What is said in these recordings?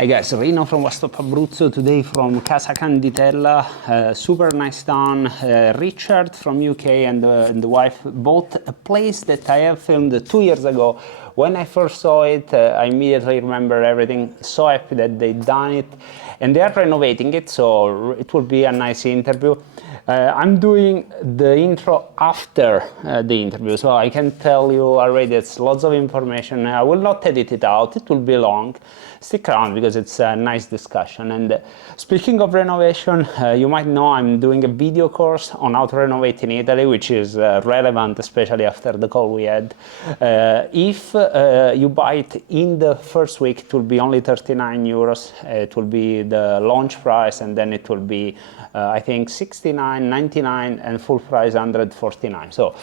Hi guys, Rino from Westop Abruzzo, today from 𝐥𝐤𝐤𝐿, super nice town. Richard from UK and the wife bought a place that I have filmed 2 years ago. When I first saw it, I immediately remember everything, so happy that they've done it. And they are renovating it, so it will be a nice interview. I'm doing the intro after the interview, so I can tell you already it's lots of information. I will not edit it out, it will be long. Stick around because it's a nice discussion. And speaking of renovation, you might know I'm doing a video course on how to renovate in Italy, which is relevant, especially after the call we had. If you buy it in the first week, it will be only 39 euros. It will be the launch price, and then it will be, I think, 69, 99, and full price 149. So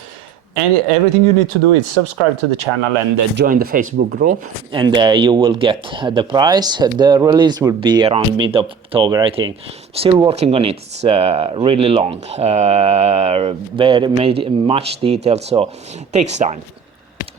everything you need to do is subscribe to the channel and join the Facebook group, and you will get the price. The release will be around mid-October, I think. Still working on it. It's really long, very much detailed, so it takes time.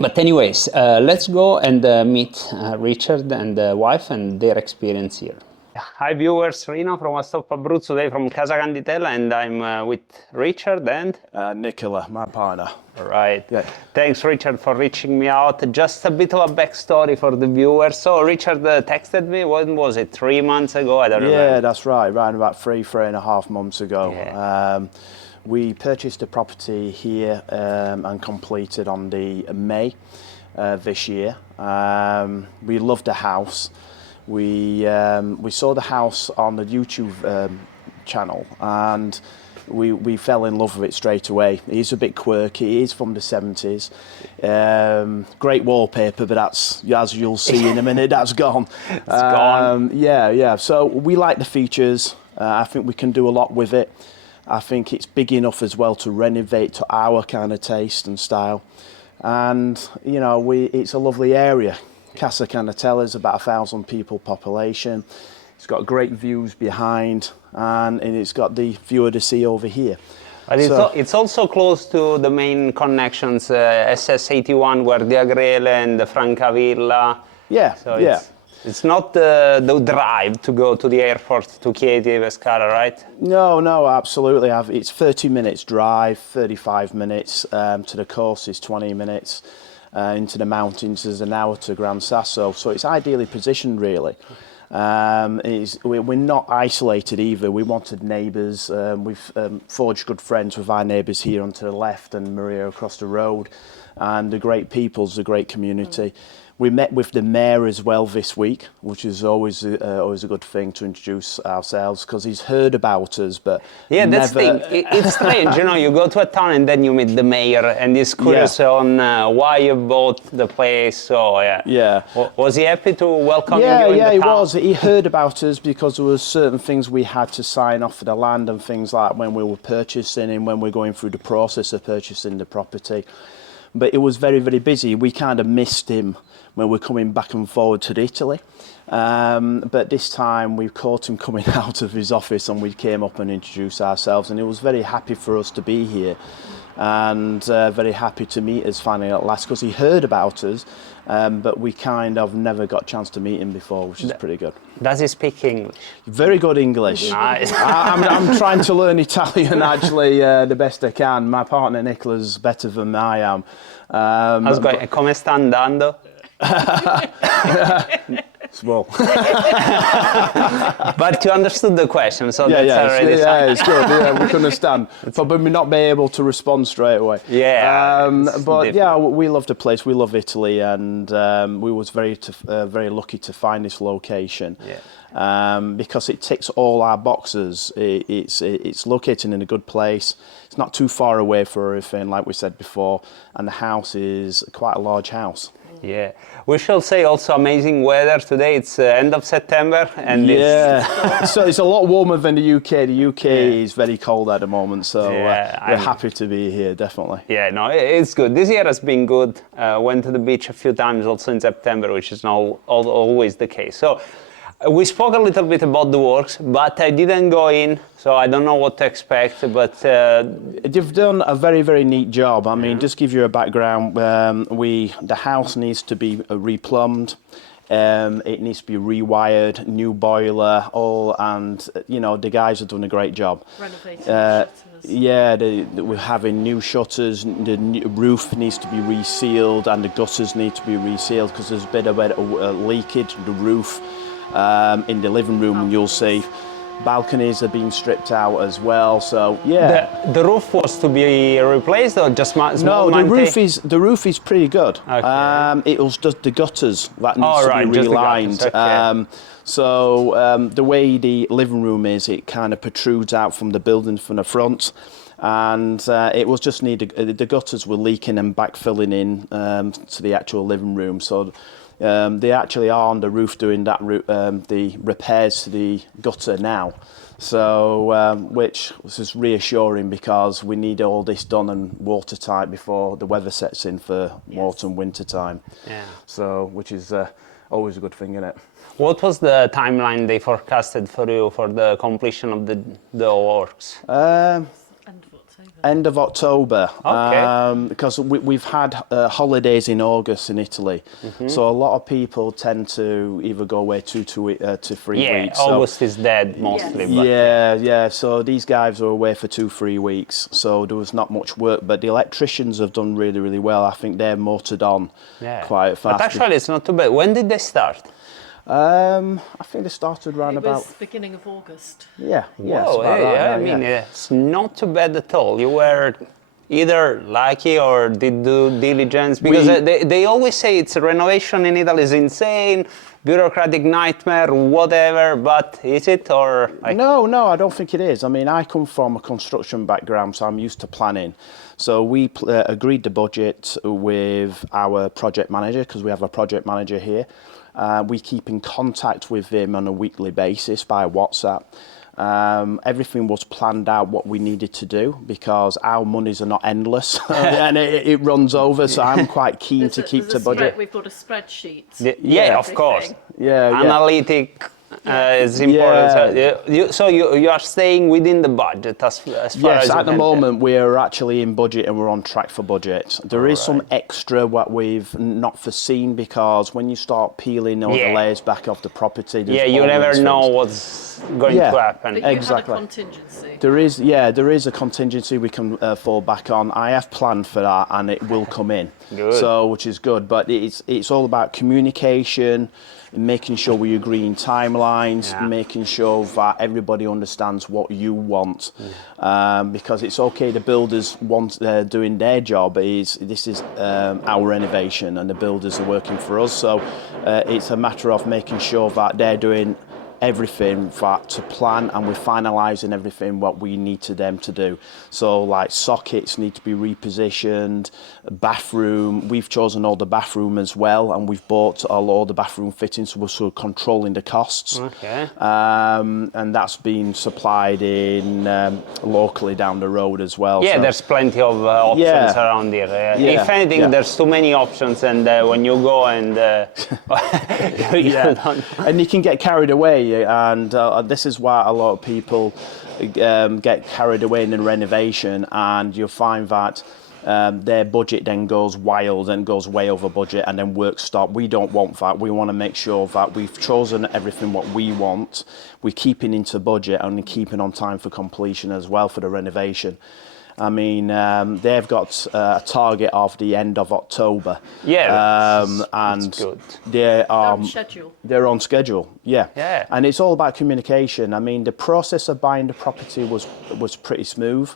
But anyways, let's go and meet Richard and the wife and their experience here. Hi viewers, Rino from Westop Abruzzo, today from 𝐥𝐤𝐤𝐿, and I'm with Richard and Nicola, my partner. Right. Yeah. Thanks, Richard, for reaching me out. Just a bit of a backstory for the viewers. So Richard texted me, when was it, 3 months ago? I don't remember. Yeah, that's right, around about three and a half months ago. Yeah. We purchased a property here and completed on the May this year. We loved the house. We saw the house on the YouTube channel, and we fell in love with it straight away. It's a bit quirky. It is from the 70s. Great wallpaper, but that's, as you'll see in a minute, that's gone. It's gone. Yeah. So we like the features. I think we can do a lot with it. I think it's big enough as well to renovate to our kind of taste and style. And you know, it's a lovely area. 𝐥𝐤𝐤𝐿 is about 1,000 people population. It's got great views behind, and it's got the view of the sea over here. But it's also close to the main connections, SS81, 𝐦𝐤𝐤𝐤 and the Francavilla. Yeah, so yeah. It's not the drive to go to the airport to 𝐥𝐤𝐤𝐬, right? No, absolutely. It's 30 minutes drive, 35 minutes to the coast is 20 minutes. Into the mountains is an hour to Gran Sasso, so it's ideally positioned really. We're not isolated either. We wanted neighbours. We've forged good friends with our neighbours here on to the left and Maria across the road, and the great peoples, the great community. We met with the mayor as well this week, which is always a good thing to introduce ourselves, because he's heard about us, but yeah, that's the thing. It's strange, you know. You go to a town and then you meet the mayor, and he's curious on why you bought the place. So yeah. Was he happy to welcome you in the town? Yeah, he was. He heard about us because there were certain things we had to sign off for the land and things like when we were purchasing and when we're going through the process of purchasing the property. But it was very, very busy. We kind of missed him when we're coming back and forward to Italy. But this time we caught him coming out of his office, and we came up and introduced ourselves, and he was very happy for us to be here, and very happy to meet us finally at last, because he heard about us, but we kind of never got a chance to meet him before, which is pretty good. Does he speak English? Very good English. Nice. I'm trying to learn Italian actually the best I can. My partner Nicola's better than I am. Come sta andando? Small. But you understood the question, so that's already something. It's good. Yeah, we can understand. Probably not be able to respond straight away. Yeah. But yeah, we love the place. We love Italy, and we was very lucky to find this location. Yeah. Because it ticks all our boxes. It's located in a good place. It's not too far away for everything, like we said before, and the house is quite a large house. Yeah, we shall say also amazing weather today. It's end of September, and so it's a lot warmer than the UK. The UK is very cold at the moment, so we're happy to be here, definitely. Yeah, no, it's good. This year has been good. Went to the beach a few times also in September, which is not always the case. So we spoke a little bit about the works, but I didn't go in, so I don't know what to expect, but... You've done a very, very neat job. I mean, just give you a background, the house needs to be replumbed. It needs to be rewired, new boiler, and the guys have done a great job. Renovating shutters. Yeah, we're having new shutters. The roof needs to be resealed, and the gutters need to be resealed because there's a bit of leakage in the roof in the living room. You'll see. Balconies are being stripped out as well, so yeah. The roof was to be replaced or just small? No, the roof is pretty good. Okay. It was just the gutters that needs to be relined. The way the living room is, it kind of protrudes out from the building from the front, and it was just the gutters were leaking and backfilling in to the actual living room. So. They actually are on the roof doing the repairs to the gutter now, so which is reassuring because we need all this done and watertight before the weather sets in for autumn winter time. Yeah. So which is always a good thing, isn't it? What was the timeline they forecasted for you for the completion of the works? End of October. Okay. Because we've had holidays in August in Italy, so a lot of people tend to either go away 2 to 3 weeks. Yeah, August is dead mostly. Yes. But so these guys were away for 2-3 weeks, so there was not much work. But the electricians have done really, really well. I think they're motored on quite fast. But actually, it's not too bad. When did they start? I think they started around about... It was beginning of August. Yeah. Whoa, I mean, it's not too bad at all. You were either lucky or did due diligence, because they always say it's a renovation in Italy is insane, bureaucratic nightmare, whatever, but is it or... No, I don't think it is. I mean, I come from a construction background, so I'm used to planning. So we agreed the budget with our project manager, because we have a project manager here. We keep in contact with him on a weekly basis by WhatsApp. Everything was planned out what we needed to do because our monies are not endless and it runs over, so I'm quite keen to keep to budget. We've got a spreadsheet. Yeah, of course. Yeah. Analytic is important. So you are staying within the budget as far as... Yes, at the moment we're actually in budget and we're on track for budget. There is some extra what we've not foreseen because when you start peeling all the layers back off the property... you never know what's going to happen. But you had a contingency. There is a contingency we can fall back on. I have planned for that and it will come in. Good. So, which is good, but it's all about communication, making sure we agree in timelines, making sure that everybody understands what you want, because it's okay the builders want doing their job. This is our renovation and the builders are working for us, so it's a matter of making sure that they're doing everything to plan and we're finalising everything what we need them to do. So like sockets need to be repositioned, bathroom, we've chosen all the bathroom as well and we've bought all the bathroom fittings, so we're sort of controlling the costs. Okay. And that's been supplied in locally down the road as well. Yeah, so there's plenty of options around here. If anything, there's too many options and when you go and and you can get carried away. And this is why a lot of people get carried away in the renovation, and you'll find that their budget then goes wild and goes way over budget, and then work stop. We don't want that. We want to make sure that we've chosen everything what we want. We're keeping into budget and keeping on time for completion as well for the renovation. I mean, they've got a target of the end of October. Yeah, and that's good. They're on schedule. They're on schedule. Yeah. And it's all about communication. I mean, the process of buying the property was pretty smooth.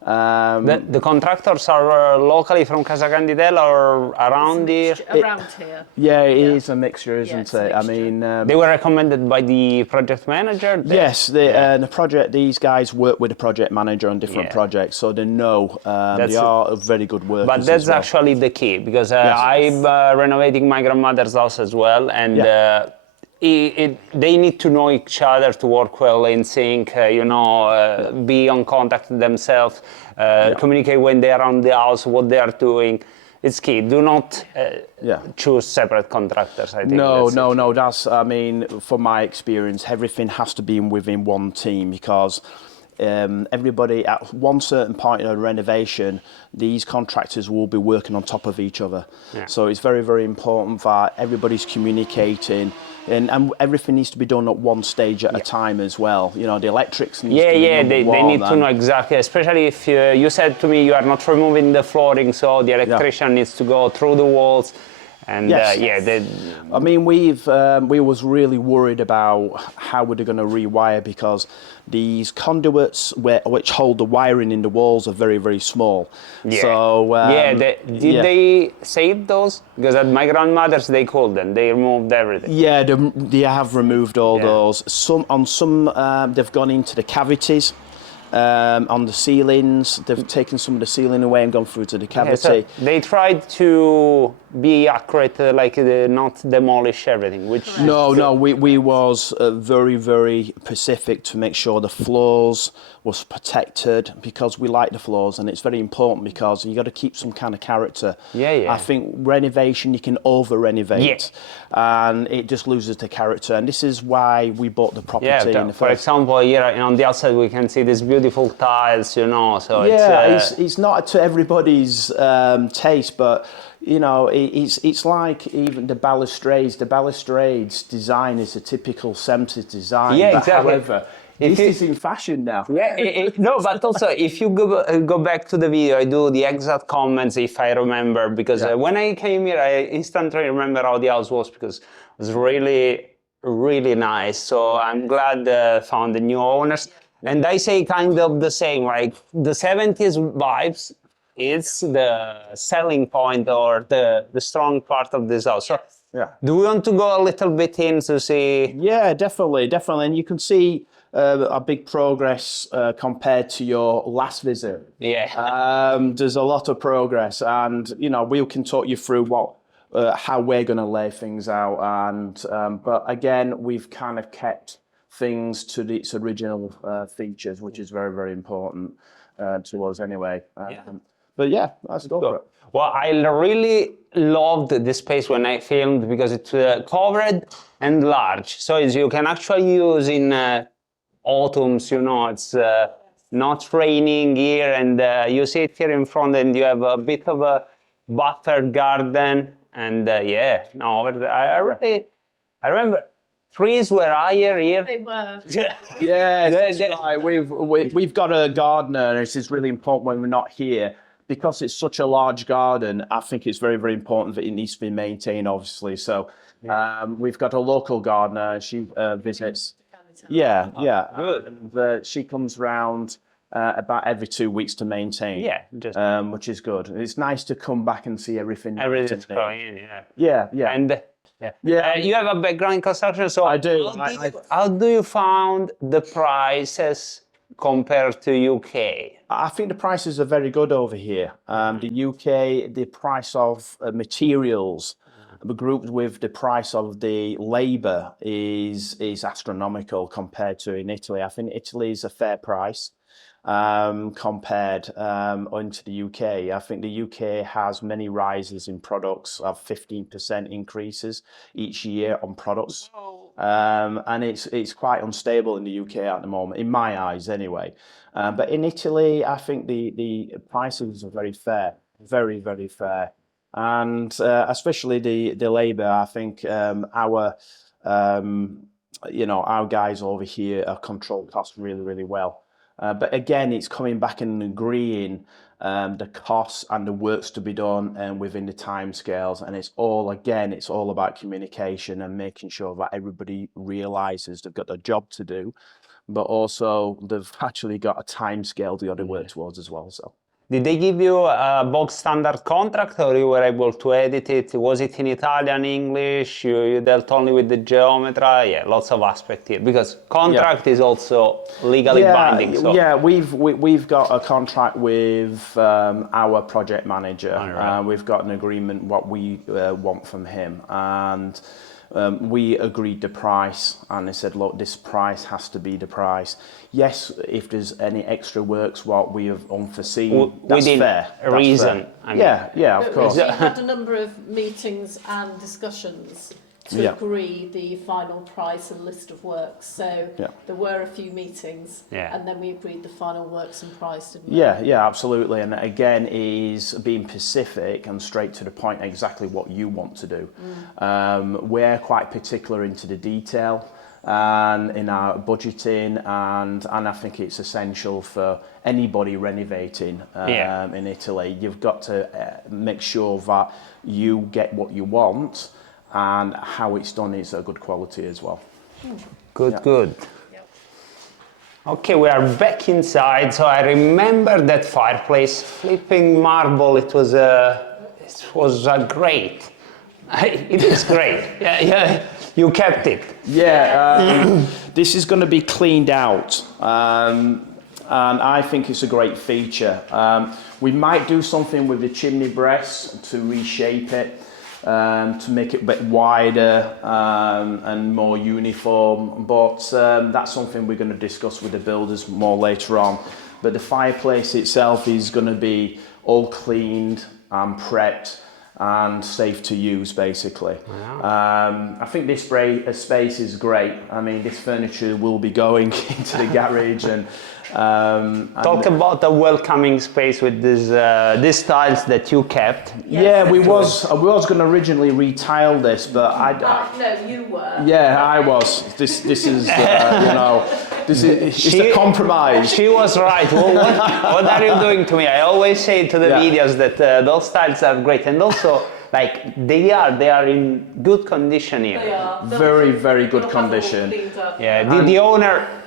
The contractors are locally from 𝐥𝐸𝐬 or around here? Around here. Yeah, it is a mixture, isn't it? I mean, they were recommended by the project manager? Yes, the project. These guys work with the project manager on different projects, so they know they are very good workers. But that's actually the key, because I'm renovating my grandmother's house as well, and they need to know each other to work well in sync, be on contact themselves, communicate when they're around the house, what they are doing. It's key. Do not choose separate contractors, I think. No. That's, I mean, from my experience, everything has to be within one team, because everybody at one certain point in a renovation, these contractors will be working on top of each other. Yeah. So it's very, very important that everybody's communicating, and everything needs to be done at one stage at a time as well. You know, the electrics needs to be number they one, need to know exactly, especially if you said to me you are not removing the flooring, so the electrician needs to go through the walls. And I mean, we was really worried about how we're going to rewire, because these conduits which hold the wiring in the walls are very, very small. Yeah. So did they save those? Because at my grandmother's they couldn't. They removed everything. Yeah, they have removed all those. Some they've gone into the cavities. On the ceilings, they've taken some of the ceiling away and gone through to the cavity. So they tried to be accurate, not demolish everything. Which no, we was very, very specific to make sure the floors was protected, because we like the floors, and it's very important because you got to keep some kind of character. Yeah. I think renovation, you can over renovate, and it just loses the character. And this is why we bought the property. For example, here on the outside we can see these beautiful tiles, you know. So it's not to everybody's taste, but you know, it's like even the balustrades. The balustrades design is a typical 70s design. Yeah, but exactly. However, this is in fashion now. Yeah, no, but also if you go back to the video, I do the exact comments if I remember, because when I came here, I instantly remember how the house was, because it was really, really nice. So I'm glad found the new owners. And I say kind of the same, like the 70s vibes. It's the selling point or the strong part of this house. So, do we want to go a little bit in to see? Yeah, definitely. And you can see a big progress compared to your last visit. Yeah. There's a lot of progress, and you know, we can talk you through how we're going to lay things out. And but again, we've kind of kept things to its original features, which is very, very important to us anyway. But yeah, let's go for it. Well, I really loved this space when I filmed, because it's covered and large. So you can actually use in autumns, you know, it's not raining here, and you sit here in front and you have a bit of a buffer garden. And I remember trees were higher here. They were. Yeah, that's right. We've got a gardener, and this is really important when we're not here. Because it's such a large garden, I think it's very, very important that it needs to be maintained, obviously. So we've got a local gardener, and she visits. Yeah. And, she comes round about every 2 weeks to maintain. Yeah. Which is good. It's nice to come back and see everything. Everything's going in, Yeah. And you have a background in construction, so I do. How do you found the prices compared to UK? I think the prices are very good over here. The UK, the price of materials grouped with the price of the labour is astronomical compared to in Italy. I think Italy is a fair price compared into the UK. I think the UK has many rises in products of 15% increases each year on products. And it's quite unstable in the UK at the moment, in my eyes anyway. But in Italy, I think the prices are very fair, very, very fair. And especially the labour, I think our guys over here control costs really, really well. But again, it's coming back and agreeing the costs and the works to be done and within the timescales. And it's all about communication and making sure that everybody realises they've got a job to do, but also they've actually got a timescale they got to work towards as well. So. Did they give you a bog standard contract, or you were able to edit it? Was it in Italian, English? You dealt only with the geometry? Yeah, lots of aspects here, because contract is also legally binding. So. Yeah, we've got a contract with our project manager. Right. We've got an agreement what we want from him, and we agreed the price, and they said, look, this price has to be the price. Yes, if there's any extra works what we have unforeseen, that's within fair. A reason. Fair. Yeah, of course. We had a number of meetings and discussions to Yeah. agree the final price and list of works. So Yeah. there were a few meetings, Yeah. and then we agreed the final works and price, didn't we? Yeah, absolutely. And again, is being specific and straight to the point exactly what you want to do. We're quite particular into the detail and in our budgeting, and I think it's essential for anybody renovating in Italy. You've got to make sure that you get what you want and how it's done is a good quality as well. Good, Yeah. good. Yep. Okay, we are back inside. So I remember that fireplace, flipping marble. It was great. It is great. Yeah, you kept it. Yeah, this is going to be cleaned out, and I think it's a great feature. We might do something with the chimney breast to reshape it, to make it a bit wider and more uniform, but that's something we're going to discuss with the builders more later on. But the fireplace itself is going to be all cleaned and prepped and safe to use, basically. Wow. I think this space is great. I mean, this furniture will be going into the garage, and Talk about a welcoming space with these tiles that you kept. yeah, we was going to originally retile this, but No, you were. yeah, I was. This is you know, it's a compromise. She was right. What are you doing to me? I always say to the Yeah. videos that those tiles are great, and also like they are in good condition here. They are. Very, very good They'll have all condition. cleaned up. Yeah,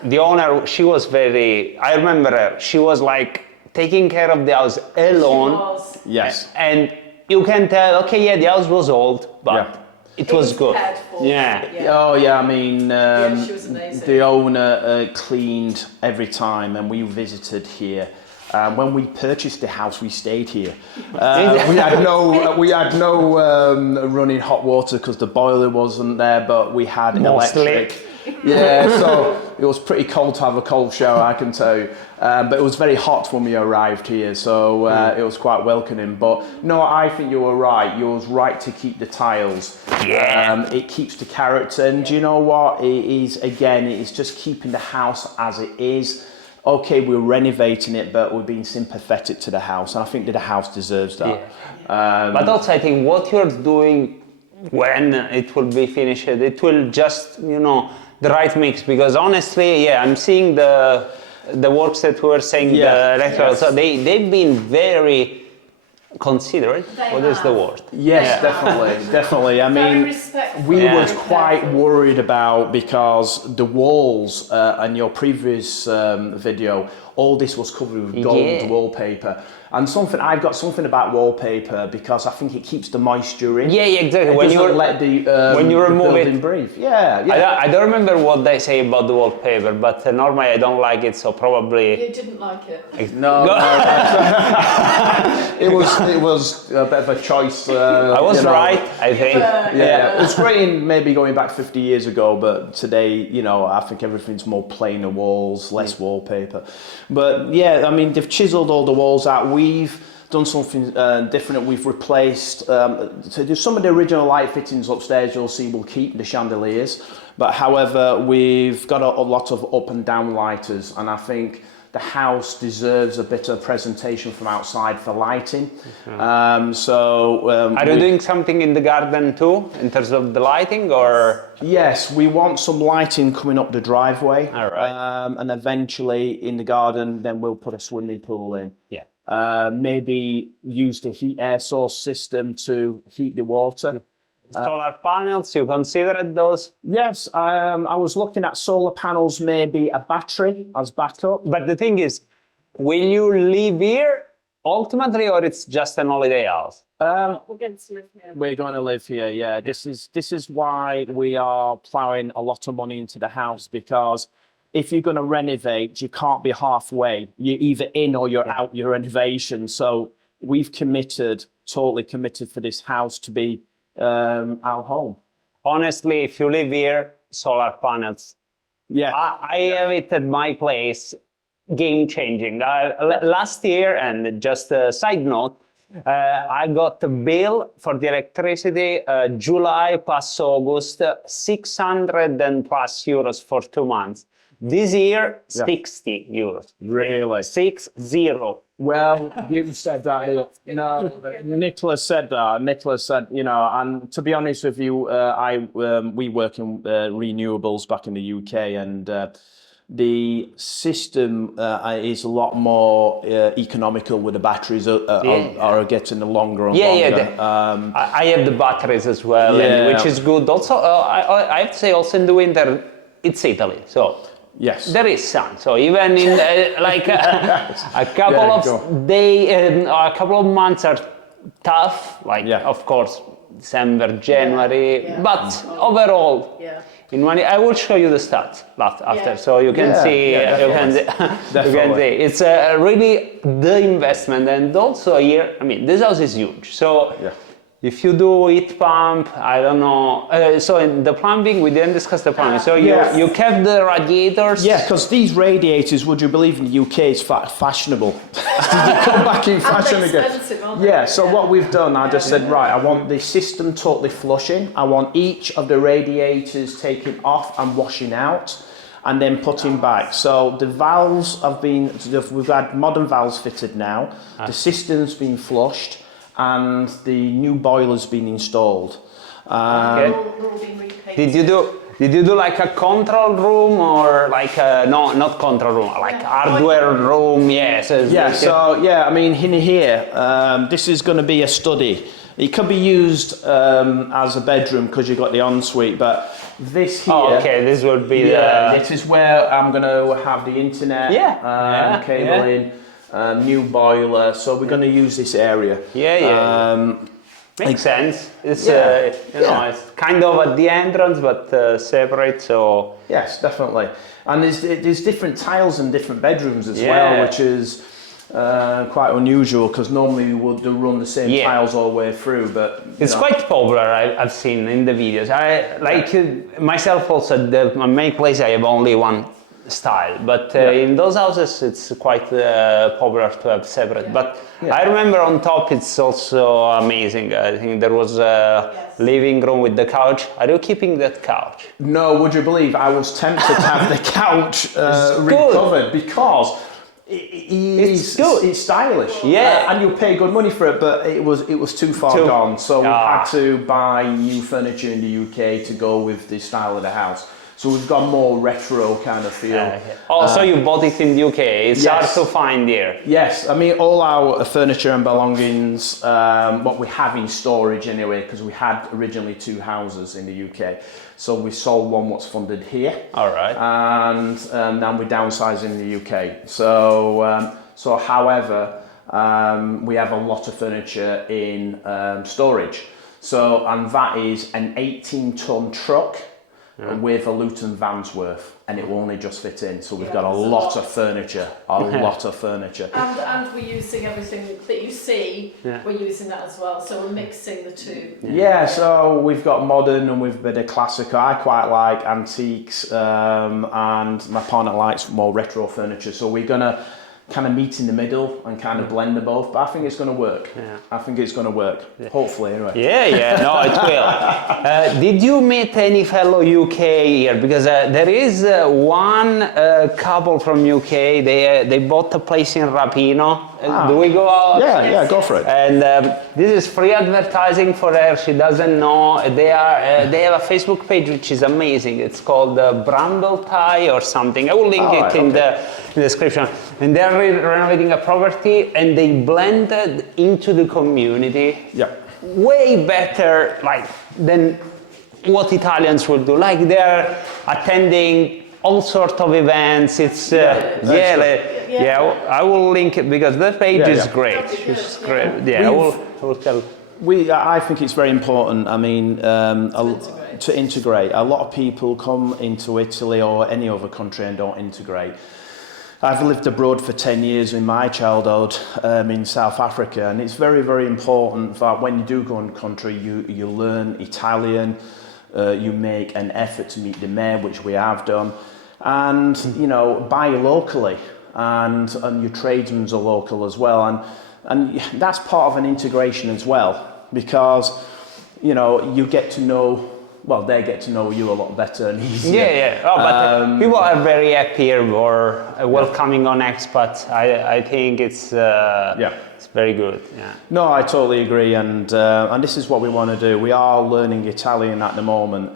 the owner, she was very. I remember her. She was like taking care of the house alone, Was. Yes. and you can tell. Okay, yeah, the house was old, but Yeah. it was good. cared for. Yeah. Oh yeah, I mean, she was amazing. the owner cleaned every time, and we visited here. When we purchased the house, we stayed here. We had no running hot water because the boiler wasn't there, but we had Mostly. electric. Yeah, so it was pretty cold to have a cold shower, I can tell you. But it was very hot when we arrived here, so it was quite welcoming. But no, I think you were right. You was right to keep the tiles. Yeah. It keeps the character, and do you know what? It is, again, it is just keeping the house as it is. Okay, we're renovating it, but we're being sympathetic to the house, and I think that the house deserves that. But also, I think what you're doing when it will be finished, it will just, the right mix. Because honestly, yeah, I'm seeing the works that we were saying, Yeah. the electoral. Yes. So they've been very considerate. They What is the have. word? Yes, Yeah. definitely. I Very mean, respectful. we Yeah. was quite worried about, because the walls in your previous video, all this was covered with gold Yeah. wallpaper. And I've got something about wallpaper because I think it keeps the moisture in. Yeah, exactly. It When doesn't you let the remove building it. breathe. Yeah. I don't remember what they say about the wallpaper, but normally I don't like it, so probably. You didn't like it. No, it was a bit of a choice. I was right, I think. Yeah, it was great in maybe going back 50 years ago, but today, I think everything's more plainer walls, less wallpaper. But yeah, I mean, they've chiseled all the walls out. We've done something different. We've replaced, so there's some of the original light fittings upstairs you'll see will keep the chandeliers, but however, we've got a lot of up and down lighters, and I think the house deserves a bit of presentation from outside for lighting. Are you doing something in the garden too, in terms of the lighting, or? Yes, we want some lighting coming up the driveway. All right. And eventually in the garden, then we'll put a swimming pool in. Yeah. Maybe use the heat air source system to heat the water. Solar panels, you considered those? Yes, I was looking at solar panels, maybe a battery as backup. But the thing is, will you live here ultimately, or it's just an holiday house? We're going to live here. We're going to live here, yeah. This is why we are ploughing a lot of money into the house, because if you're going to renovate, you can't be halfway. You're either in or you're out your renovation. So we've totally committed for this house to be our home. Honestly, if you live here, solar panels. Yeah. I have it at my place, game changing. Last year, and just a side note, I got the bill for the electricity July plus August, 600 and plus euros for 2 months. This year, 60 euros. Really? 60. Well, you said that. Nicholas said that. Nicholas said, and to be honest with you, we work in renewables back in the UK, and the system is a lot more economical with the batteries are getting longer and longer. I have the batteries as well, which is good. Also, I have to say, also in the winter, it's Italy, so. Yes. There is sun, so even in a couple of days, a couple of months are tough. Of course, December, January, but overall, in one year, I will show you the stats after, so you can see. You can see. It's really the investment, and also here. I mean, this house is huge, so. Yeah. If you do heat pump, I don't know. So in the plumbing, we didn't discuss the plumbing. So you kept the radiators. Yeah, because these radiators, would you believe, in the UK is fashionable. They come back in fashion again. Yeah. So what we've done, I just said, right, I want the system totally flushing. I want each of the radiators taken off and washing out, and then putting back. So the valves we've had modern valves fitted now. The system's been flushed. And the new boiler's been installed. Did you do like a control room or like not control room, like hardware room? Yes. I mean, in here, this is going to be a study. It could be used as a bedroom because you've got the ensuite, but this here. This will be this is where I'm going to have the internet cabling. New boiler, so we're going to use this area. Makes sense. It's it's kind of at the entrance, but separate. So yes, definitely. And there's different tiles in different bedrooms as well, which is quite unusual because normally we would run the same tiles all the way through. But it's quite popular. I've seen in the videos. I like myself also. My main place I have only one style, but in those houses it's quite popular to have separate. But I remember on top it's also amazing. I think there was a living room with the couch. Are you keeping that couch? No, would you believe I was tempted to have the couch recovered because it's stylish. And you pay good money for it, but it was too far gone. So we had to buy new furniture in the UK to go with the style of the house. So we've got more retro kind of feel. So you bought it in the UK. It's hard to find here. Yes, I mean all our furniture and belongings, what we have in storage anyway, because we had originally 2 houses in the UK. So we sold one what's funded here. All right. And then we downsized in the UK. So however, we have a lot of furniture in storage. So, and that is an 18-ton truck. With a Luton van's worth, and it will only just fit in. So we've got a lot of furniture, lot of furniture. And we're using everything that you see, we're using that as well. So we're mixing the two. So we've got modern and we've been a classic. I quite like antiques, and my partner likes more retro furniture. So we're gonna kind of meet in the middle and kind of blend them both, but I think it's going to work. I think it's going to work, hopefully anyway. No, it will. Did you meet any fellow UK here? Because there is one couple from UK, they bought a place in Rapino. Do we go out? Yeah, go for it. And this is free advertising for her. She doesn't know. They have a Facebook page which is amazing. It's called Bramble Tie or something. I will link it in the description. And they're renovating a property and they blended into the community. Way better than what Italians will do. Like they're attending all sorts of events. It's I will link it because the page is great. It's great. I will tell. I think it's very important. I mean, to integrate. A lot of people come into Italy or any other country and don't integrate. I've lived abroad for 10 years in my childhood in South Africa, and it's very, very important that when you do go in the country, you learn Italian, you make an effort to meet the mayor, which we have done, and buy locally, and your tradesmen are local as well. And And that's part of an integration as well, because, you know, you get to know, well, they get to know you a lot better and easier. Yeah. Oh, but people are very happy or welcoming on expats. I think it's it's very good. Yeah. No, I totally agree, and this is what we want to do. We are learning Italian at the moment.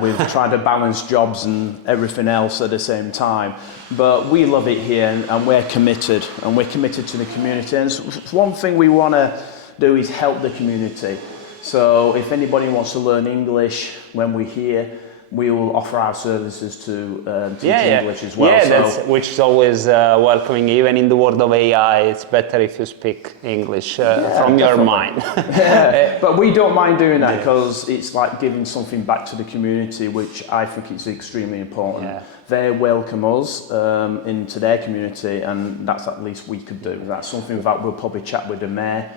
We've tried to balance jobs and everything else at the same time, but we love it here, and we're committed to the community. And one thing we want to do is help the community. So if anybody wants to learn English when we're here, we will offer our services to teach English as well. Yeah, which is always welcoming. Even in the world of AI, it's better if you speak English from your mind. But we don't mind doing that because it's like giving something back to the community, which I think is extremely important. Yeah. They welcome us into their community, and that's at least we could do. That's something that we'll probably chat with the mayor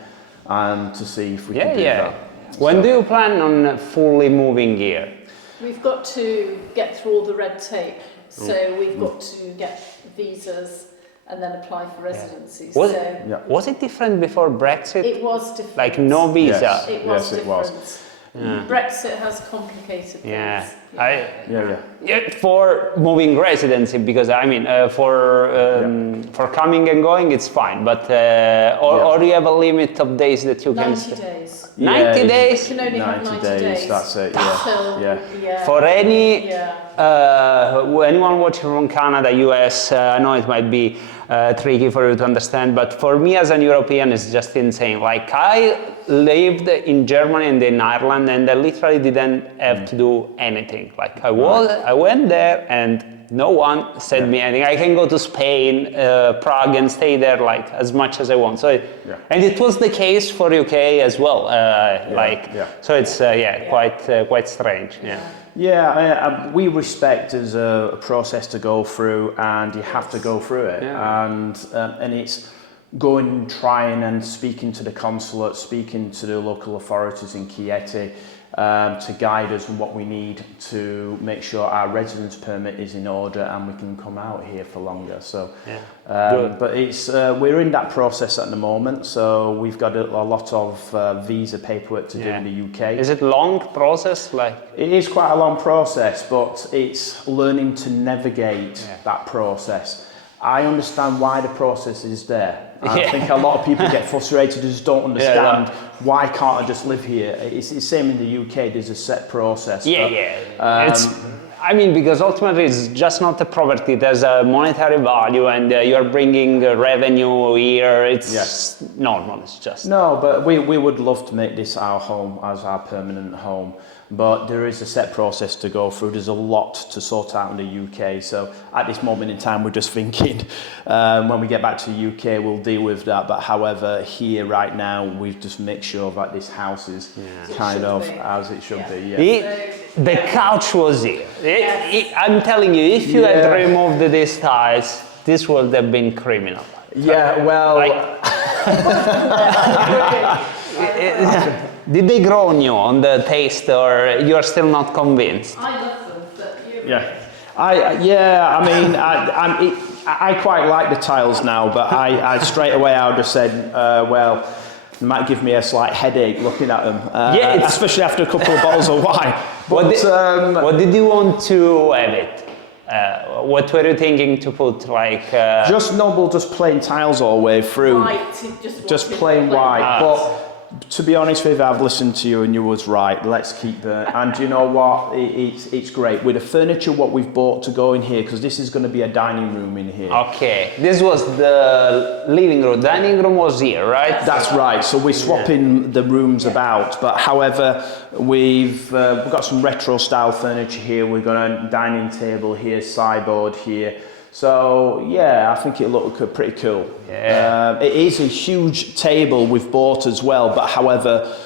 and to see if we can do that. When do you plan on fully moving here? We've got to get through all the red tape. So we've got to get visas and then apply for residency. Was it different before Brexit? It was different. Like no visa? Yes. It was Yes, it different. was. Brexit has complicated things. For moving residency, because I mean, for coming and going, it's fine. But or you have a limit of days that you can 90 days. 90 days. You can only have 90 days. That's it. For anyone watching from Canada, US, I know it might be tricky for you to understand, but for me as an European, it's just insane. Like I lived in Germany and in Ireland, and I literally didn't have to do anything. Like I went there and no one said me anything. I can go to Spain, Prague, and stay there like as much as I want. So, and it was the case for UK as well. So it's quite strange. We respect as a process to go through, and you have to go through it. And it's going, trying, and speaking to the consulate, speaking to the local authorities in Chieti. To guide us on what we need to make sure our residence permit is in order and we can come out here for longer. So, but it's we're in that process at the moment. So we've got a lot of visa paperwork to do in the UK. Is it a long process? Like it is quite a long process, but it's learning to navigate that process. I understand why the process is there. I think a lot of people get frustrated and just don't understand why can't I just live here. It's the same in the UK. There's a set process. I mean, because ultimately it's just not a property. There's a monetary value, and you're bringing revenue here. It's normal. It's just no. But we would love to make this our home, as our permanent home. But there is a set process to go through. There's a lot to sort out in the UK. So at this moment in time, we're just thinking when we get back to the UK, we'll deal with that. But however, here right now, we just make sure that this house is kind of as it should be. The couch was here. I'm telling you, if you had removed these tiles, this would have been criminal. Did they grow on you on the taste, or you're still not convinced? I love them, but I quite like the tiles now, but I straight away I would have said, it might give me a slight headache looking at them, especially after a couple of bottles of wine. But, what did you want to have it? What were you thinking to put, like... Just plain tiles all the way through. Just plain white. But to be honest with you, I've listened to you and you was right. Let's keep it. And you know what? It's great. With the furniture, what we've bought to go in here, because this is going to be a dining room in here. Okay. This was the living room. Dining room was here, right? That's right. So we're swapping the rooms about. But however, we've got some retro style furniture here. We've got a dining table here, sideboard here. So I think it looked pretty cool. It is a huge table we've bought as well, but however,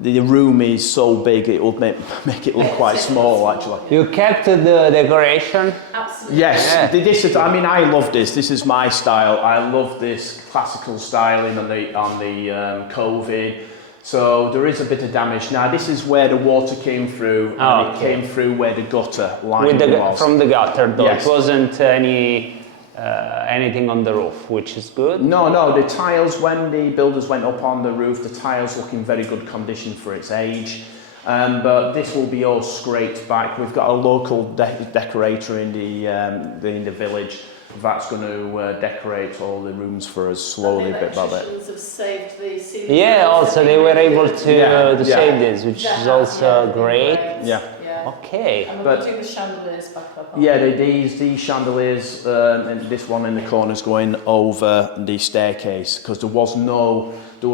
the room is so big it will make it look quite small actually. You kept the decoration? Absolutely. Yes, this is. I mean, I love this. This is my style. I love this classical styling on the coving. So there is a bit of damage. Now this is where the water came through, and it came through where the gutter line was. From the gutter though, it wasn't any anything on the roof, which is good. No, the tiles, when the builders went up on the roof, the tiles look in very good condition for its age. But this will be all scraped back. We've got a local decorator in the village that's going to decorate all the rooms for us slowly, bit by bit. Electricians have saved the ceiling. Yeah, also they were able to Yeah. save this, which is also great. Yeah. Okay. And But- we're doing the chandeliers back up. aren't Yeah, we? these chandeliers, and this one in the corner is going over the staircase because there was no light. There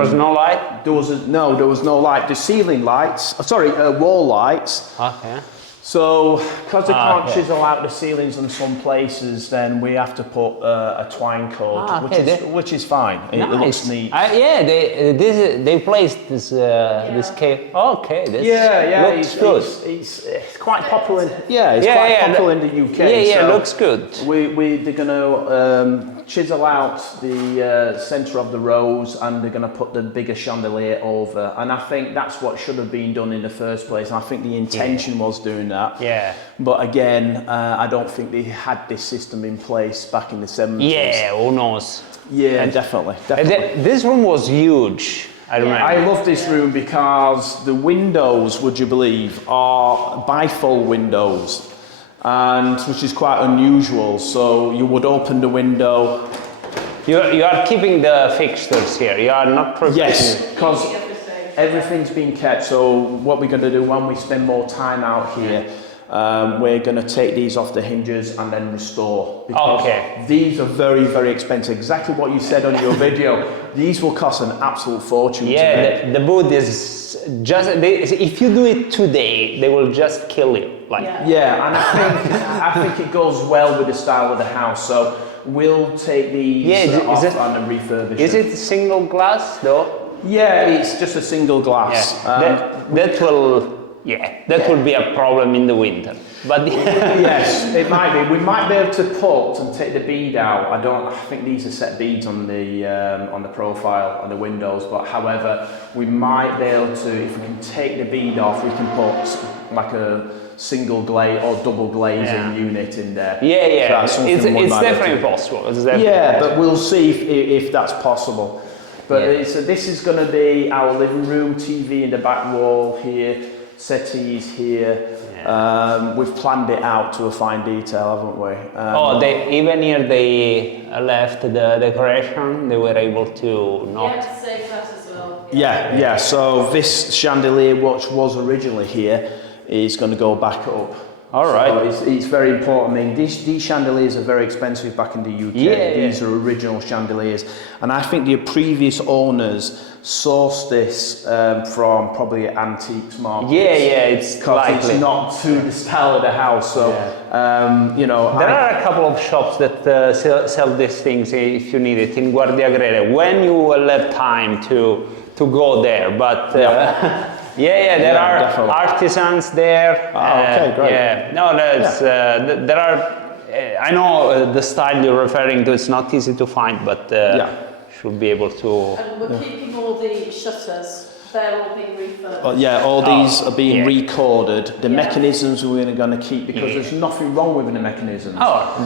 was no light. The ceiling lights, wall lights. Okay. So, because they can't okay. chisel out the ceilings in some places, then we have to put a twine cord, which is fine. It looks neat. Yeah, they placed this cave. Okay, this looks good. It's quite popular. It's quite popular in the UK. Yeah, so looks good. they're going to chisel out the centre of the rose, and they're going to put the bigger chandelier over. And I think that's what should have been done in the first place. And I think the intention was doing that. Yeah. But again, I don't think they had this system in place back in the 70s. Yeah, who knows? Yeah, definitely. This room was huge. I remember. I love this room because the windows, would you believe, are bifold windows, and which is quite unusual. So you would open the window. You are keeping the fixtures here. You are not protecting. Yes, because everything's been kept. So what we're going to do when we spend more time out here, we're going to take these off the hinges and then restore. Because these are very, very expensive. Exactly what you said on your video. These will cost an absolute fortune. Yeah, the wood is just. If you do it today, they will just kill you. Yeah, and I think it goes well with the style of the house. So we'll take these off and then refurbish. Is it single glass though? Yeah, it's just a single glass. Yeah. That will be a problem in the winter. But yes, it might be. We might be able to put and take the bead out. I think these are set beads on the profile on the windows. But however, we might be able to, if we can take the bead off, we can put like a single glaze or double glazing unit in there. Yeah. So it's definitely possible. But we'll see if that's possible. But this is going to be our living room, TV in the back wall here, settees here. We've planned it out to a fine detail, haven't we? Even here they left the decoration. They were able to not. Yeah, save that as well. Yeah. So this chandelier, which was originally here, is going to go back up. All right. So it's very important. I mean, these chandeliers are very expensive back in the UK. These are original chandeliers. And I think the previous owners sourced this from probably antiques markets. It's likely. It's not to the style of the house. So, there are a couple of shops that sell these things if you need it in 𝐦𝐤𝐬𝐬, when you will have time to go there. But there are definitely artisans there. Okay, great. There are. I know the style you're referring to. It's not easy to find, but should be able to. And we're keeping all the shutters. They're all being refurbished. All these are being recorded. The mechanisms we're going to keep because there's nothing wrong with the mechanisms.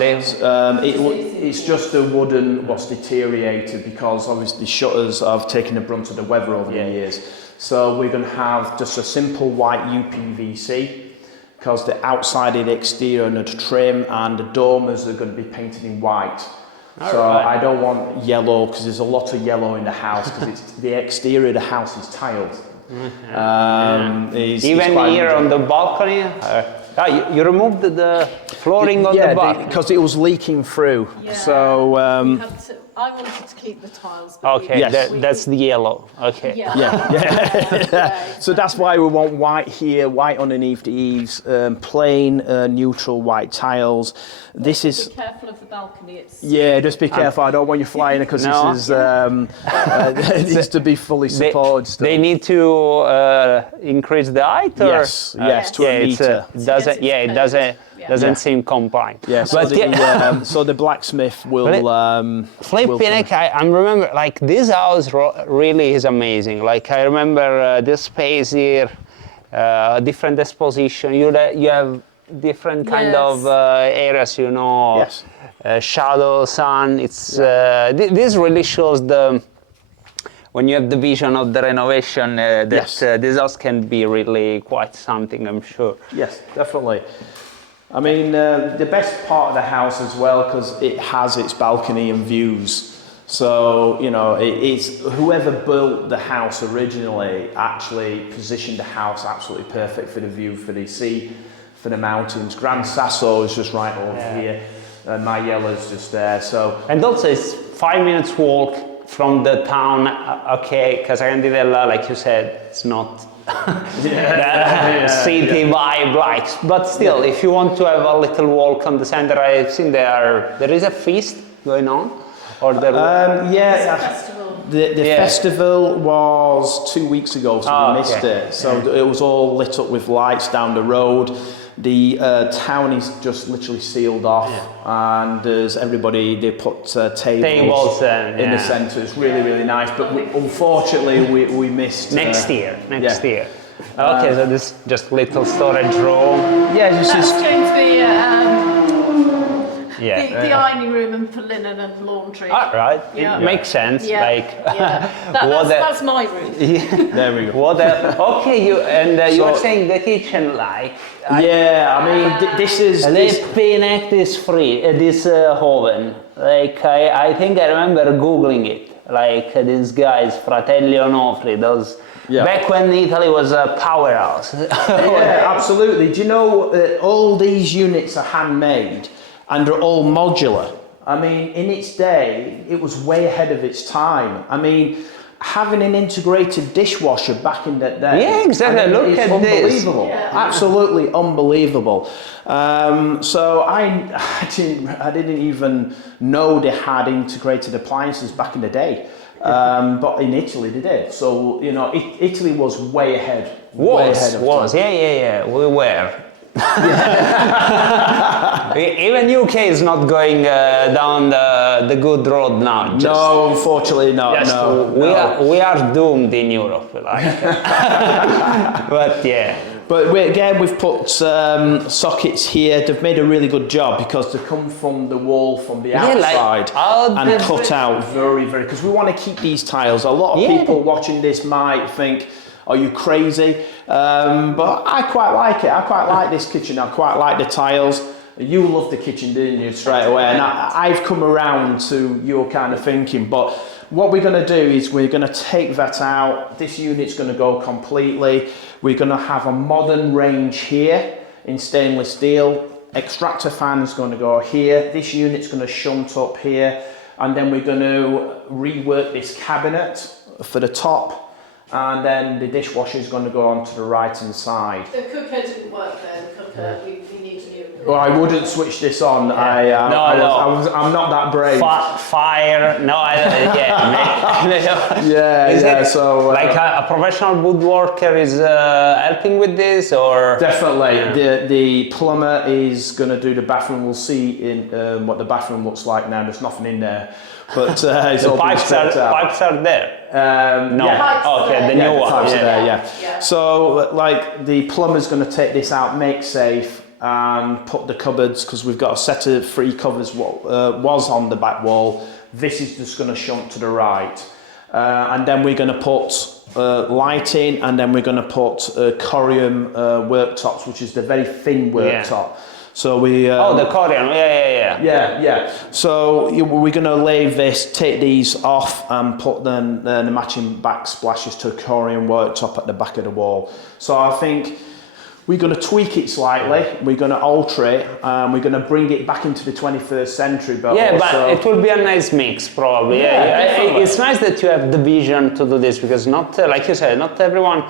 It's just the wooden what's deteriorated because obviously shutters have taken the brunt of the weather over the years. So we're going to have just a simple white UPVC because the outside and the exterior and the trim and the dormers are going to be painted in white. I don't want yellow because there's a lot of yellow in the house because the exterior of the house is tiled. Even here on the balcony, you removed the flooring on the back because it was leaking through. So I wanted to keep the tiles. That's the yellow. Okay. So that's why we want white here, white underneath the eaves, plain neutral white tiles. Be careful of the balcony. Just be careful. I don't want you flying because this is it needs to be fully supported. They need to increase the height. Yes, to a meter. It doesn't seem compliant. So the blacksmith will. I remember this house really is amazing. I remember this space here, different exposition. You have different kind of areas, shadow, sun. It's this really shows the when you have the vision of the renovation that this house can be really quite something, I'm sure. Yes, definitely. I mean, the best part of the house as well, because it has its balcony and views. So, you know, it's whoever built the house originally actually positioned the house absolutely perfect for the view, for the sea, for the mountains. Gran Sasso is just right over here, and 𝐦𝐤𝐤𝐿 is just there. So, and also it's 5 minutes walk from the town. Okay, 𝐥𝐤𝐬𝐬, like you said, it's not city vibe, like, but still, if you want to have a little walk on the center, I've seen there is a feast going on, or there Festival. The festival was 2 weeks ago, so we missed it. So it was all lit up with lights down the road. The town is just literally sealed off, and there's everybody. They put tables in the centre. It's really, really nice. But unfortunately, we missed next year. Okay, so this just little storage room. Yeah, That's going to be the ironing room and for linen and laundry. All right, Yeah. it makes sense. Like, that's my room. There we go. Okay, you were saying the kitchen, like. I mean, this is. Let's connect this oven. Like, I think I remember Googling it. Like, these guys, Fratelli Onofri, those. Back when Italy was a powerhouse. Yeah, absolutely. Do you know all these units are handmade and they're all modular? I mean, in its day, it was way ahead of its time. I mean, having an integrated dishwasher back in that day. Yeah, exactly. Look at unbelievable. this. Yeah. Absolutely unbelievable. So I didn't even know they had integrated appliances back in the day. But in Italy they did. So, you know, Italy was way ahead. Way ahead of time. Yeah, we were. Even UK is not going down the good road now. No, unfortunately not. We are doomed in Europe, like. But yeah. But we've put sockets here. They've made a really good job because they come from the wall from the outside and cut out very, very. Because we want to keep these tiles. A lot of people watching this might think, "Are you crazy?" But I quite like it. I quite like this kitchen. I quite like the tiles. You love the kitchen, didn't you, straight away? And I've come around to your kind of thinking. But what we're going to do is we're going to take that out. This unit's going to go completely. We're going to have a modern range here in stainless steel. Extractor fan is going to go here. This unit's going to shunt up here. And then we're going to rework this cabinet for the top. And then the dishwasher is going to go onto the right-hand side. The cooker didn't work there. The cooker, we need a new. Well, I wouldn't switch this on. I'm not that brave. Fire. No, So like a professional woodworker is helping with this, or definitely the plumber is going to do the bathroom. We'll see in what the bathroom looks like now. There's nothing in there, but it's the all pipes are there. No. The new ones. Yeah. So, like, the plumber's going to take this out, make safe, and put the cupboards, because we've got a set of 3 covers was on the back wall. This is just going to shunt to the right. And then we're going to put lighting, and then we're going to put corium worktops, which is the very thin worktop. So we the corium, yeah. So we're going to lay this, take these off, and put the matching backsplashes to corium worktop at the back of the wall. So I think we're going to tweak it slightly. We're going to alter it. We're going to bring it back into the 21st century. But it will be a nice mix, probably. It's nice that you have the vision to do this, because not, like you said, not everyone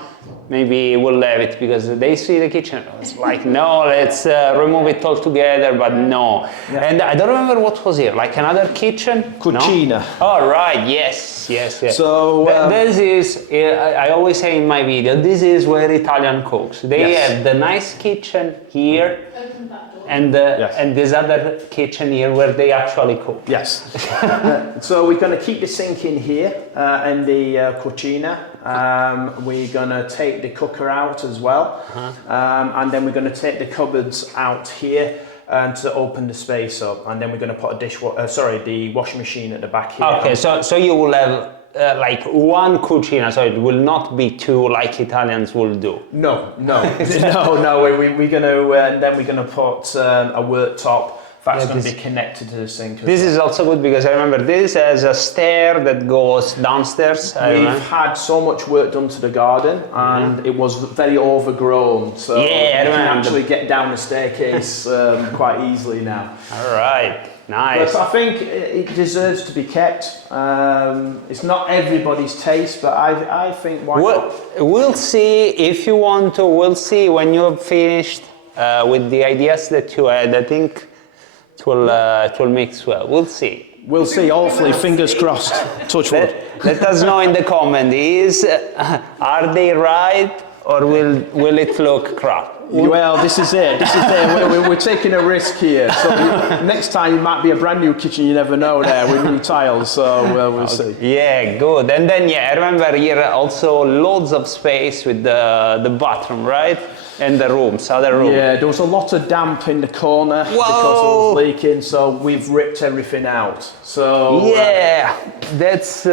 maybe will have it, because they see the kitchen. It's like, no, let's remove it all together, but no. Yeah. And I don't remember what was here, like another kitchen? Cucina. No? Oh, right, yes. So this is, I always say in my video, this is where Italian cooks. They have the nice kitchen here, and this other kitchen here where they actually cook. Yes. So we're going to keep the sink in here in the cucina. We're going to take the cooker out as well. And then we're going to take the cupboards out here. and to open the space up, and then we're going to put the washing machine at the back here. Okay, so you will have like one cucina, so it will not be two like Italians will do. No, we're going to then we're going to put a worktop that's going to be connected to the sink. This is also good because I remember this has a stair that goes downstairs. We've had so much work done to the garden, and it was very overgrown, so you can actually get down the staircase quite easily now. All right, nice. But I think it deserves to be kept. It's not everybody's taste, but I think why not? We'll see if you want to. We'll see when you have finished with the ideas that you had. I think it will mix well. We'll see. We'll see. Hopefully, fingers crossed. Touch wood. Let us know in the comment. Are they right or will it look crap? Well, this is it. We're taking a risk here. So next time it might be a brand new kitchen. You never know there with new tiles. So we'll see. Yeah, good. And then I remember here also loads of space with the bathroom, right? And the rooms, other rooms. Yeah, there was a lot of damp in the corner because it was leaking. So we've ripped everything out. So that's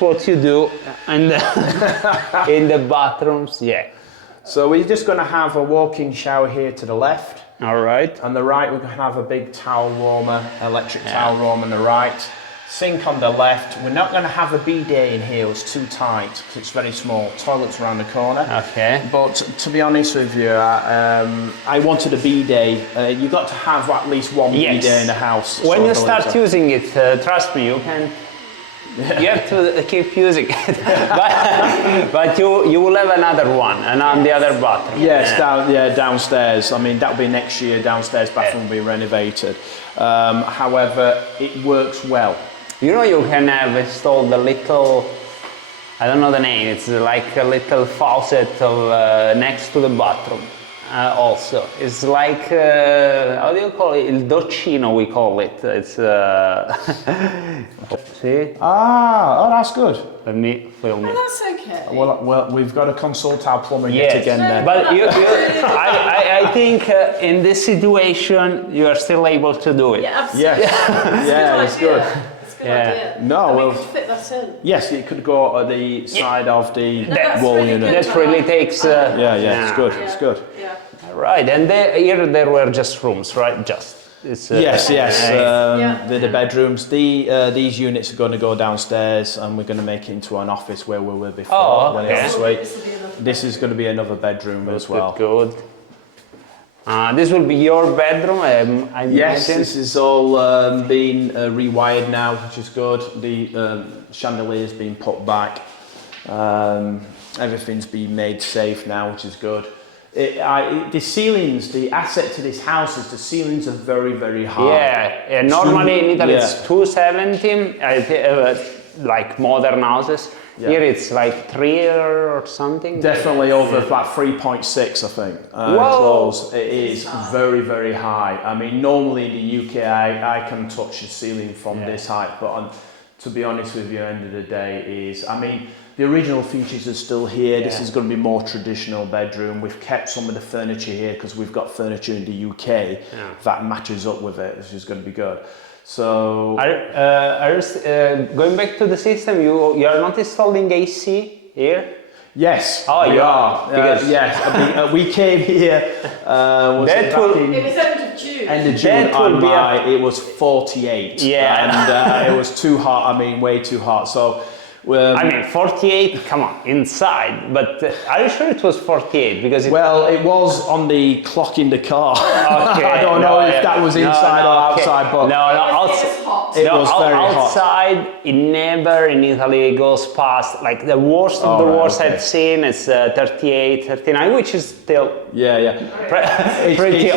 what you do, and in the bathrooms, So we're just going to have a walk-in shower here to the left. All right. On the right, we're going to have a big towel warmer, electric towel warmer on the right. Sink on the left. We're not going to have a bidet in here, it's too tight because it's very small. Toilet's around the corner. Okay. But to be honest with you, I wanted a bidet. You've got to have at least one bidet in the house. When you start using it, trust me, you can. You have to keep using it, but you will have another one, and on the other bathroom. Yes, downstairs. I mean, that'll be next year. Downstairs bathroom will be renovated. However, it works well. You know, you can have installed a little, I don't know the name, it's like a little faucet of, next to the bathroom. Also, it's like, how do you call it? Il doccino, we call it. It's, see? Oh, that's good. Let me film it. That's okay. Well, we've got to consult our plumber yet again then. But I think in this situation, you are still able to do it. Yeah, absolutely. Yes. It's good. Idea. No, could fit that in. Yes, it could go at the side of the wall really unit. That really takes. It's good. Yeah. It's good. Yeah. Right, and here there were just rooms, right? It's, yes. The bedrooms. These units are going to go downstairs, and we're going to make it into an office where we were before. Oh, okay. This is going to be another bedroom as well. Good. This will be your bedroom, I yes, imagine. this is all been rewired now, which is good. The chandelier's been put back. Everything's been made safe now, which is good. The ceilings, the asset to this house is the ceilings are very, very high. Normally in Italy it's 270, like modern houses. Here it's like 3 or something. Definitely over like 3.6, I think. Close. It is very, very high. I mean, normally in the UK, I can touch the ceiling from this height, but to be honest with you, at the end of the day the original features are still here. This is going to be more traditional bedroom. We've kept some of the furniture here because we've got furniture in the UK that matches up with it, which is going to be good. So, going back to the system, you are not installing AC here? Yes. Oh, you are? Yes. We came here. It was end of June. End of June. It was 48. And it was too hot. I mean, way too hot. So. 48, come on, inside, but are you sure it was 48? Because it was on the clock in the car. Okay, I don't know if that was inside or outside, but It was very hot. Outside, it never in Italy goes past, like the worst of the worst I've seen is 38, 39, which is still pretty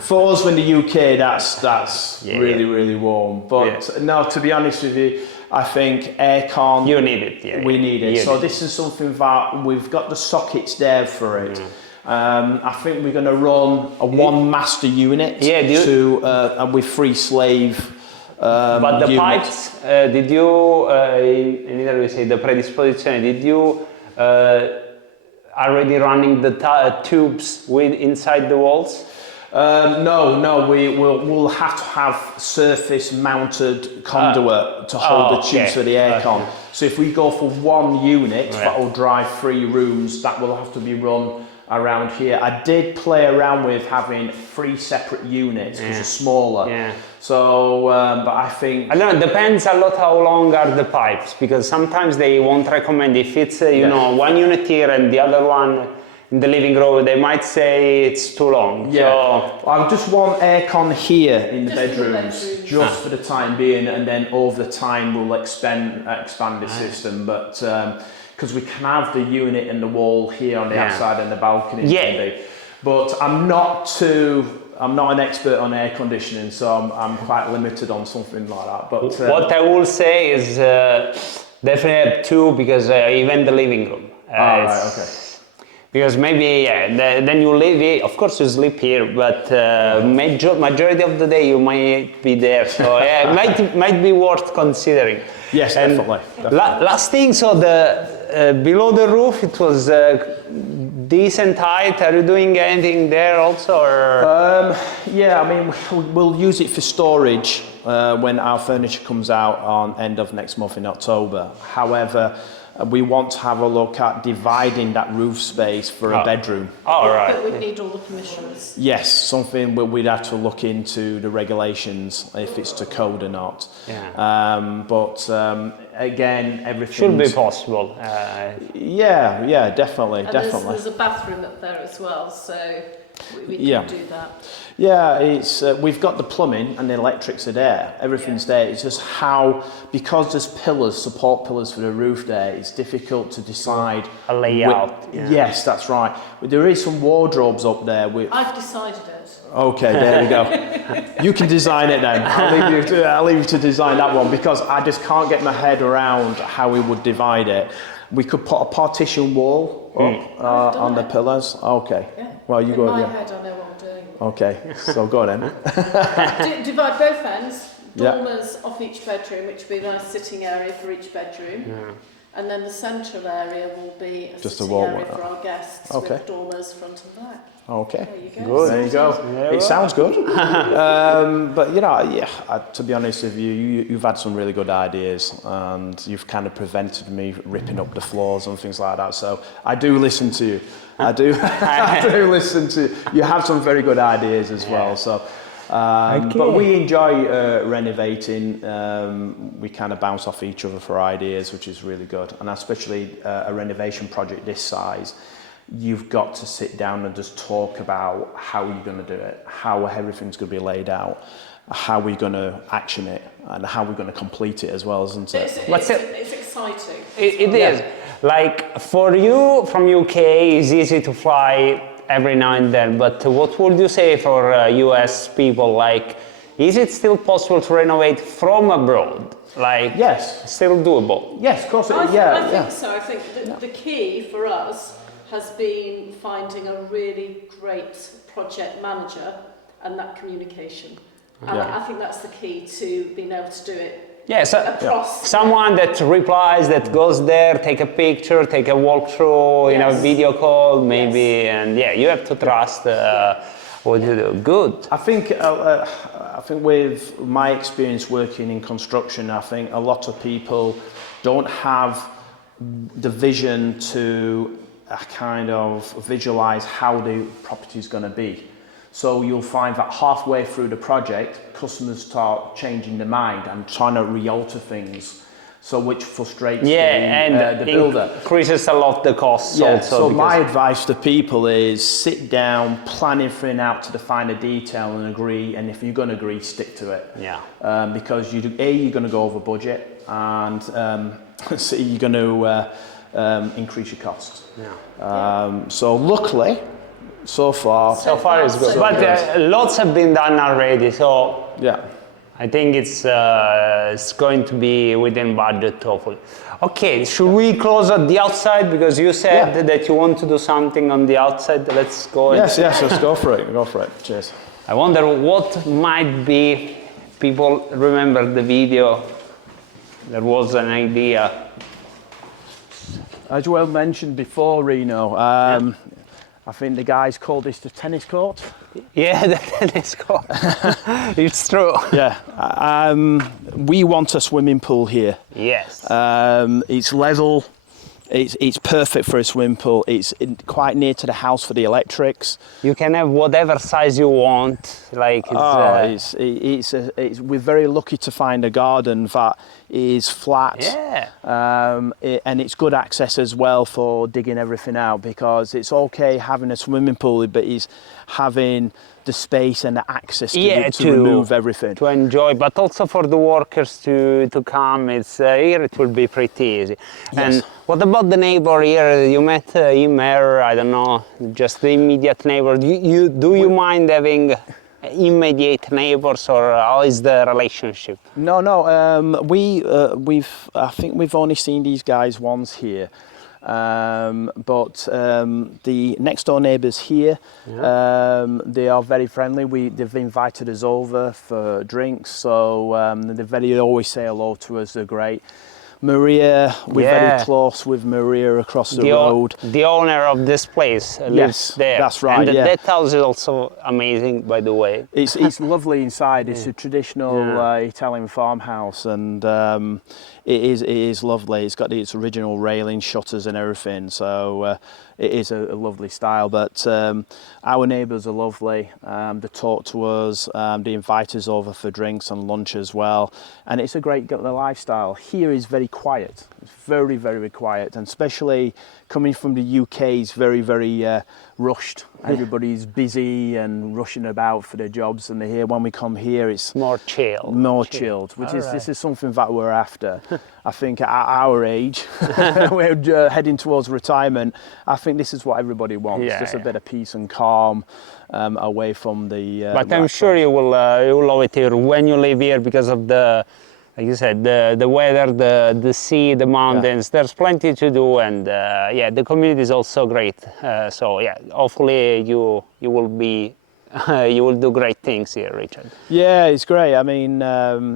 for us in the UK, that's really, really warm. But no, to be honest with you, I think aircon. You need it, we need it. So this is something that we've got the sockets there for it. I think we're going to run a one master unit with 3 slave. But the pipes, did you, in Italy we say the predisposizione, did you already running the tubes inside the walls? No, we'll have to have surface-mounted conduit to hold the tubes for the aircon. Okay. So if we go for one unit that will drive 3 rooms, that will have to be run around here. I did play around with having 3 separate units because they're smaller. Yeah. So, but I think... I don't know, it depends a lot how long are the pipes, because sometimes they won't recommend if it's, you know, 1 unit here and the other one in the living room, they might say it's too long. Yeah, So, I just want aircon here in the Just in the bedrooms, bedrooms. just for the time being, and then over the time we'll expand the system. But because we can have the unit in the wall here on the outside and the balcony. Yeah. But I'm not an expert on air conditioning, so I'm quite limited on something like that. But what I will say is definitely have 2, because even the living room. right, okay. Because maybe, then you live here, of course you sleep here, but majority of the day you might be there, so it might be worth considering. Yes, And definitely. last thing, so the below the roof, it was decent height. Are you doing anything there also? Or? Yeah, I mean, we'll use it for storage when our furniture comes out on end of next month in October. However, we want to have a look at dividing that roof space for a bedroom. All right. But we'd need all the permissions. Yes, something we'd have to look into the regulations, if it's to code or not. Yeah. But again, everything Should be possible. Yeah, definitely, And definitely. there's a bathroom up there as well, so we can do that. Yeah, it's we've got the plumbing and the electrics are there. Everything's there. It's just how, because there's pillars, support pillars for the roof there, it's difficult to decide A layout. Yes, that's right. But there is some wardrobes up there. I've decided it. Okay, there we go. You can design it then. I'll leave you to design that one, because I just can't get my head around how we would divide it. We could put a partition wall up on the pillars. Okay. Yeah. Well, you In go. my Yeah. head, I know what I'm doing. Okay. So go then. Divide both ends, Yeah. dormers off each bedroom, which would be a nice sitting area for each bedroom. And then the central area will be a Just a sitting wall area one. for our guests Okay. with dormers front and back. Okay. There you go. Good. There you go. Yeah, It sounds good. But you know, to be honest with you, you've had some really good ideas, and you've kind of prevented me ripping up the floors and things like that. So I do listen to you. I do. I do listen to. You have some very good ideas as well. So. But we enjoy renovating. We kind of bounce off each other for ideas, which is really good. And especially a renovation project this size, you've got to sit down and just talk about how you're going to do it, how everything's going to be laid out, how we're going to action it, and how we're going to complete it as well, isn't it? It's exciting. It is. Like, for you from UK, it's easy to fly every now and then, but what would you say for US people? Like, is it still possible to renovate from abroad? Like, Yes. Still doable? Yes, of course. I Yeah. think so. I think the key for us has been finding a really great project manager and that communication. And I think that's the key to being able to do it. Yes, Across. someone that replies, that goes there, take a picture, take a walkthrough, you know, Yes. video call, maybe, and you have to trust what you do. Good. I think with my experience working in construction, I think a lot of people don't have the vision to kind of visualize how the property is going to be. So you'll find that halfway through the project, customers start changing their mind and trying to re-alter things, so which frustrates the builder. Increases a lot the costs Yeah, also. so my advice to people is sit down, plan everything out to the finer detail and agree, and if you're going to agree, stick to it. Yeah. Because you're going to go over budget, and C, you're going to increase your costs. Yeah. So luckily, so far is good. So But lots have been done already, so yeah. I think it's going to be within budget, hopefully. Okay, should we close at the outside? Because you said that you want to do something on the outside. Let's go. Yes, let's go for it. Go for it. Cheers. I wonder what might be, people remember the video, there was an idea. As well mentioned before, Reno, I think the guys called this the tennis court. Yeah, that is cool. It's true. Yeah. We want a swimming pool here. Yes. It's level. It's perfect for a swimming pool. It's quite near to the house for the electrics. You can have whatever size you want. Like we're very lucky to find a garden that is flat. Yeah. And it's good access as well for digging everything out, because it's okay having a swimming pool, but it's having the space and the access to remove everything. To enjoy, but also for the workers to come. It's here it will be pretty easy. Yes. And what about the neighbor here? You met him, her, I don't know, just the immediate neighbor. Do you mind having immediate neighbors, or how is the relationship? No. I think we've only seen these guys once here. But the next door neighbours here, they are very friendly. They've invited us over for drinks, so they always say hello to us. They're great. Maria, we're very close with Maria across the road. The owner of this place lives there. That's right. And that house is also amazing, by the way. It's lovely inside. It's a traditional Italian farmhouse, and it is lovely. It's got its original railing, shutters and everything, so it is a lovely style. But our neighbours are lovely. They talk to us, they invite us over for drinks and lunch as well, and it's a great lifestyle. Here is very quiet. It's very, very quiet, and especially coming from the UK, it's very, very rushed. Everybody's busy and rushing about for their jobs, and here when we come here, it's more chilled. More chilled, which is this is something that we're after. I think at our age, we're heading towards retirement. I think this is what everybody wants: just a bit of peace and calm away from the. But I'm sure you will love it here when you live here, because of the. Like you said, the weather, the sea, the mountains, there's plenty to do, and the community is also great. So yeah, hopefully you will be, you will do great things here, Richard. Yeah, it's great. I mean,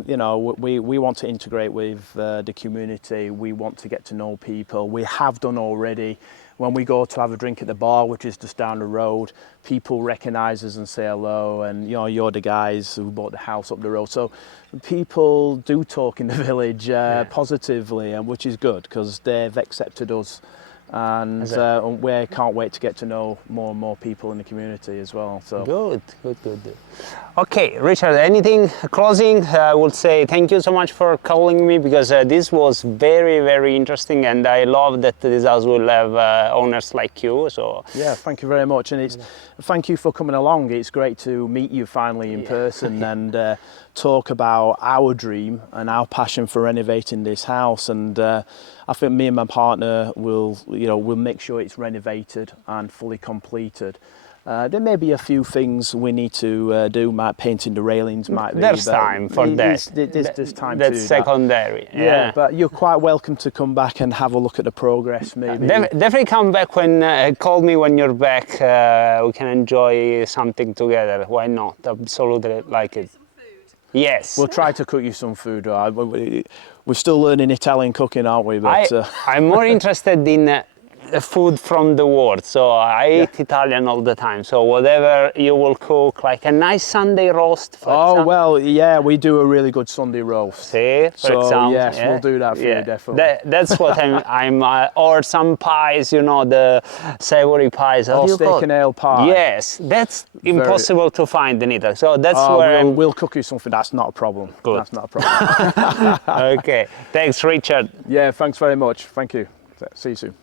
you know, we want to integrate with the community. We want to get to know people. We have done already. When we go to have a drink at the bar, which is just down the road, people recognise us and say hello, and you know, you're the guys who bought the house up the road. So people do talk in the village positively, and which is good, because they've accepted us, and we can't wait to get to know more and more people in the community as well. So good. Okay, Richard, anything closing? I would say thank you so much for calling me, because this was very, very interesting, and I love that this house will have owners like you. So yeah, thank you very much, and thank you for coming along. It's great to meet you finally in person and talk about our dream and our passion for renovating this house. And I think me and my partner will make sure it's renovated and fully completed. There may be a few things we need to do, painting the railings might be. There's time for that. There's time to do that. That's secondary. Yeah, but you're quite welcome to come back and have a look at the progress, maybe. Definitely come back call me when you're back. We can enjoy something together. Why not? Absolutely like it. Yes. We'll try to cook you some food. We're still learning Italian cooking, aren't we? But, I'm more interested in food from the world, so I eat Italian all the time, so whatever you will cook, like a nice Sunday roast, for example. Well, yeah, we do a really good Sunday roast. See, for example, yes, we'll do that for you, definitely. That's what I'm or some pies, you know, the savory pies. Steak and ale pie. Yes, that's impossible to find in Italy, so that's where we'll cook you something. That's not a problem. Good. That's not a problem. Okay, thanks, Richard. Yeah, thanks very much. Thank you. See you soon.